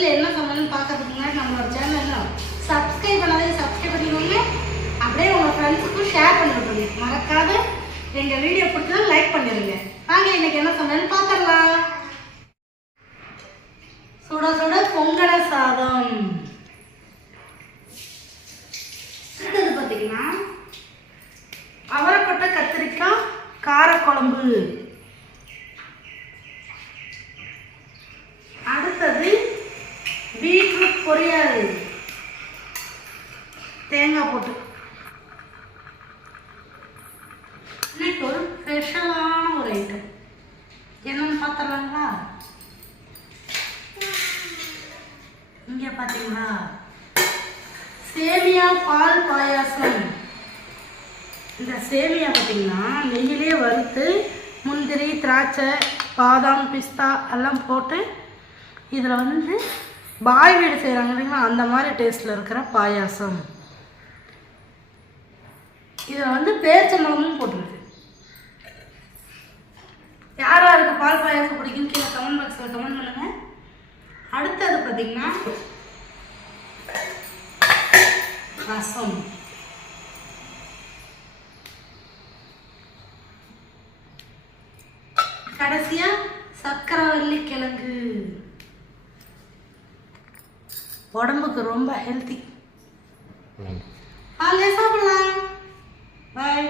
வீட்டில் என்ன சமையல்னு பார்க்கறதுக்கு முன்னாடி நம்மளோட சேனல் சப்ஸ்கிரைப் பண்ணாதே சப்ஸ்கிரைப் பண்ணிக்கோங்க. அப்படியே உங்கள் ஃப்ரெண்ட்ஸுக்கும் ஷேர் பண்ணி விட்டுருங்க. மறக்காத எங்கள் வீடியோ பிடிச்சா லைக் பண்ணிடுங்க. வாங்க இன்னைக்கு என்ன சமையல்னு பார்த்துடலாம். சுட சுட பொங்கல சாதம். அடுத்தது பார்த்தீங்கன்னா அவரைக்கொட்டை கத்திரிக்காய் காரக்குழம்பு. அடுத்தது பீட்ரூட் பொரியல் தேங்காய் போட்டு. இன்னைக்கு ஒரு ஸ்பெஷலான ஒரு ஐட்டம் என்னன்னு பார்த்துடலாங்களா? இங்க பார்த்தீங்களா சேமியா பால் பாயாசம். இந்த சேமியா பார்த்தீங்கன்னா நெய்யிலே வறுத்து முந்திரி திராட்சை பாதாம் பிஸ்தா எல்லாம் போட்டு இதில் வந்து பாய் வீடு செய்கிறாங்க இல்லைங்களா, அந்த மாதிரி டேஸ்ட்டில் இருக்கிற பாயாசம். இதில் வந்து பேரிச்சம்பழமும் போட்டுருக்கு. யார் யாருக்கு பால் பாயாசம் பிடிக்குன்னு கீழே கமெண்ட் பாக்ஸில் கமெண்ட் பண்ணுங்க. அடுத்தது பார்த்தீங்கன்னா ரசம். கடைசியா சக்கரவள்ளி கிழங்கு. உடம்புக்கு ரொம்ப ஹெல்த்தி. வாங்க சாப்பிடலாம். பாய்.